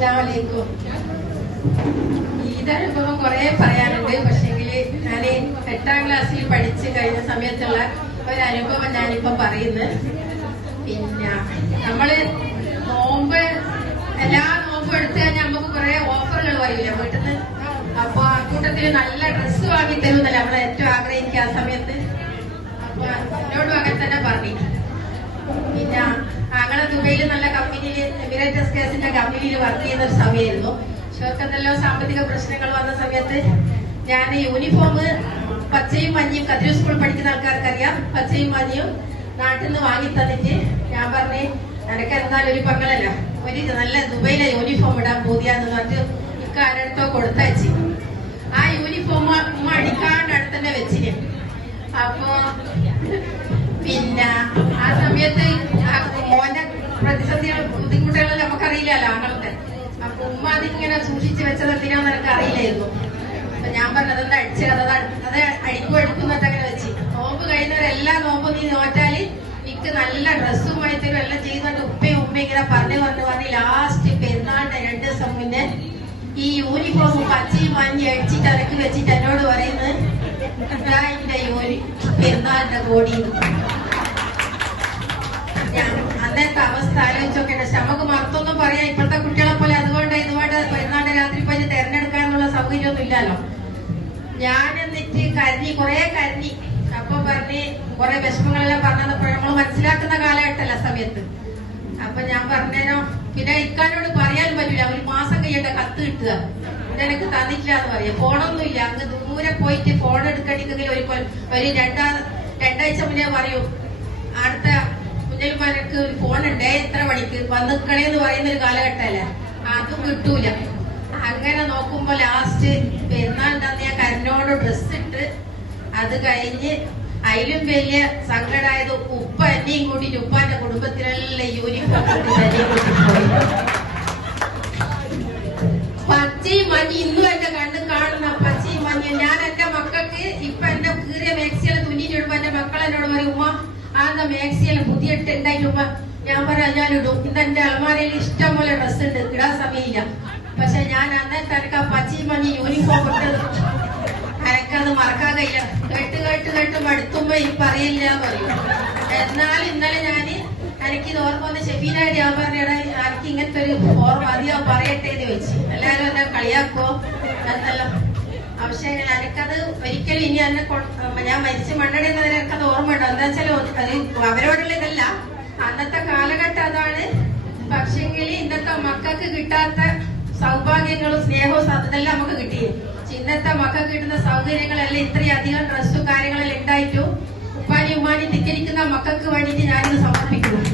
അസ്സലാമലൈക്കും. ഈദനുഭവം കുറെ പറയാനുണ്ട്. പക്ഷെങ്കില് ഞാൻ 8ാം ക്ലാസ്സിൽ പഠിച്ചു കഴിഞ്ഞ സമയത്തുള്ള ഒരനുഭവം ഞാനിപ്പോ പറയുന്നത്. പിന്നെ നമ്മള് നോമ്പ് എല്ലാ നോമ്പും എടുത്തു കഴിഞ്ഞാൽ നമുക്ക് കുറെ ഓഫറുകൾ വരില്ല വീട്ടിൽ നിന്ന്. അപ്പൊ ആ കൂട്ടത്തില് നല്ല ഡ്രസ്സ് വാങ്ങി തരുന്നല്ല നമ്മൾ ഏറ്റവും ആഗ്രഹിക്കുക ആ സമയത്ത്. അപ്പൊ എന്നോടും അങ്ങനെ തന്നെ പറഞ്ഞു. പിന്നെ അങ്ങനെ ദുബൈയിൽ നല്ല കമ്പനിയിൽ എമിറേറ്റസ് ഗ്യാസിന്റെ കമ്പനിയിൽ വർക്ക് ചെയ്യുന്ന ഒരു സമയമായിരുന്നു. പക്ഷെ എന്തെല്ലോ സാമ്പത്തിക പ്രശ്നങ്ങൾ വന്ന സമയത്ത് ഞാൻ യൂണിഫോം പച്ചയും മഞ്ഞയും കതിരൂർ സ്കൂൾ പഠിക്കുന്ന ആൾക്കാർക്കറിയാം. പച്ചയും മഞ്ഞയും നാട്ടിൽ നിന്ന് വാങ്ങി തന്നിട്ട് ഞാൻ പറഞ്ഞ് എനക്ക് എന്തായാലും ഒരു പങ്ങളല്ല ഒരു നല്ല ദുബൈയിലെ യൂണിഫോം ഇടാൻ പൂതിയാന്ന് പറഞ്ഞിട്ട് ഇക്കാരടുത്തോ കൊടുത്തയച്ച് ആ യൂണിഫോം ഉമ്മ അടിക്കാണ്ട് അടുത്ത് തന്നെ വെച്ചിന്. അപ്പൊ പിന്നെ ആ സമയത്ത് മോന്റെ പ്രതിസന്ധികളും ബുദ്ധിമുട്ടുകളും നമുക്കറിയില്ലല്ലോ ആങ്ങളുടെ. അപ്പൊ ഉമ്മ അതിങ്ങനെ സൂക്ഷിച്ചു വെച്ചത് എന്തിനാന്ന് എനിക്ക് അറിയില്ലായിരുന്നു. അപ്പൊ ഞാൻ പറഞ്ഞത് എന്താ അടിച്ചത് അത് അടിക്കുന്നിട്ട് അങ്ങനെ വെച്ച് നോമ്പ് കഴിയുന്നവരെല്ലാ നോമ്പും നീ നോറ്റാല് എനിക്ക് നല്ല ഡ്രസ്സുമായി തരും എല്ലാം ചെയ്യുന്നുണ്ട്. ഉപ്പയും ഇങ്ങനെ പറഞ്ഞ് ലാസ്റ്റ് പെരുന്നാളിന്റെ 2 ദിവസം മുന്നേ ഈ യൂണിഫോം പച്ചയും മഞ്ഞ അടിച്ചിട്ട് അരക്ക് വെച്ചിട്ട് എന്നോട് പറയുന്നത് പെരുന്നാളിന്റെ കോടി. അന്നത്തെ അവസ്ഥ ആലോചിച്ചൊക്കെ നമുക്ക് മറത്തൊന്നും പറയാം ഇപ്പോഴത്തെ കുട്ടികളെ പോലെ അതുകൊണ്ട് പെരുന്നാളിന്റെ രാത്രി പോയി തെരഞ്ഞെടുക്കാനുള്ള സൗകര്യമൊന്നും ഇല്ലല്ലോ. ഞാൻ എന്നിട്ട് കുറെ കരഞ്ഞി. അപ്പൊ പറഞ്ഞ് കുറെ വിഷമങ്ങളെല്ലാം പറഞ്ഞപ്പോ നമ്മൾ മനസ്സിലാക്കുന്ന കാലഘട്ടമല്ല സമയത്ത്. അപ്പൊ ഞാൻ പറഞ്ഞേനോ പിന്നെ ഇക്കാനോട് പറയാൻ പറ്റില്ല. 1 മാസം കഴിയട്ടെ കത്ത് കിട്ടുക ഇതെനിക്ക് തന്നിട്ടില്ല എന്ന് പറയാം. ഫോണൊന്നും ഇല്ല. അങ്ങ് ദൂരെ പോയിട്ട് ഫോൺ എടുക്കണമെങ്കിൽ ഒരു രണ്ടാഴ്ച മുന്നേ പറയൂ അടുത്ത കുഞ്ഞന്മാർക്ക് ഒരു ഫോൺ ഉണ്ടേ എത്ര മണിക്ക് വന്നിക്കണേന്ന് പറയുന്ന ഒരു കാലഘട്ടമല്ല. അതും കിട്ടൂല. അങ്ങനെ നോക്കുമ്പോ ലാസ്റ്റ് പെരുന്നാളിന്റെ അന്ന് ഞാൻ കരഞ്ഞോട് ഡ്രസ് ഇട്ട് അത് കഴിഞ്ഞ് അതിലും വലിയ സങ്കടമായത് ഉപ്പ എന്നെയും കൂട്ടിട്ട് ഉപ്പാന്റെ കുടുംബത്തിലുള്ള യൂണിഫോം പച്ചയും മഞ്ഞ ഇന്നും എന്റെ കണ്ണ് കാണുന്ന പച്ചയും മഞ്ഞ. ഞാൻ എന്റെ മക്കൾക്ക് ഇപ്പൊ എന്റെ കീറിയ മാക്സിയെല്ലാം തുന്നിയിടുമ്പോ എന്റെ മക്കൾ എന്നോട് പറയും ഉമ്മ ആ മാക്സിയെല്ലാം പുതിയിട്ട് ഉണ്ടായിട്ടുമ്പോ ഞാൻ പറയാം ഞാനിടും. ഇന്ന് എന്റെ അലമാരയിൽ ഇഷ്ടം പോലെ ഡ്രസ് ഉണ്ട് ഇടാൻ സമയമില്ല. പക്ഷെ ഞാൻ അന്നത്തെ എനിക്ക് ആ പച്ചയും മഞ്ഞ യൂണിഫോം ഇട്ടത് എനിക്കത് മറക്കാൻ കഴിയില്ല. കേട്ട് മടുത്തുമ്പോ ഈ പറയില്ല പറയും. എന്നാൽ ഇന്നലെ എനിക്കിത് ഓർമ്മ വന്ന് ഷെഫീനായിട്ട് ഞാൻ പറഞ്ഞിട എനിക്ക് ഇങ്ങനത്തെ ഒരു ഓർമ്മ അധികം പറയട്ടെ എന്ന് വെച്ച് എല്ലാരും എന്നെ കളിയാക്കോ എന്നല്ലോ. പക്ഷെ എനിക്കത് ഒരിക്കലും ഇനി എന്നെ ഞാൻ മരിച്ച് മണ്ണെടുക്കുന്നതിന് എനിക്കത് ഓർമ്മ ഉണ്ടോ എന്താ വെച്ചാൽ അവരോടുള്ള ഇതല്ല അന്നത്തെ കാലഘട്ടം അതാണ്. പക്ഷെങ്കിൽ ഇന്നത്തെ മക്കൾക്ക് കിട്ടാത്ത സൗഭാഗ്യങ്ങളും സ്നേഹവും ഇതെല്ലാം നമുക്ക് കിട്ടി. ഇന്നത്തെ മക്കൾക്ക് കിട്ടുന്ന സൗകര്യങ്ങളെല്ലാം ഇത്രയും അധികം ഡ്രസ്സും കാര്യങ്ങളെല്ലാം ഉണ്ടായിട്ടും ഉപ്പാനി ഉമ്മാനി ധിക്കരിക്കുന്ന മക്കൾക്ക് വേണ്ടിയിട്ട് ഞാനിത് സമർപ്പിക്കുന്നു.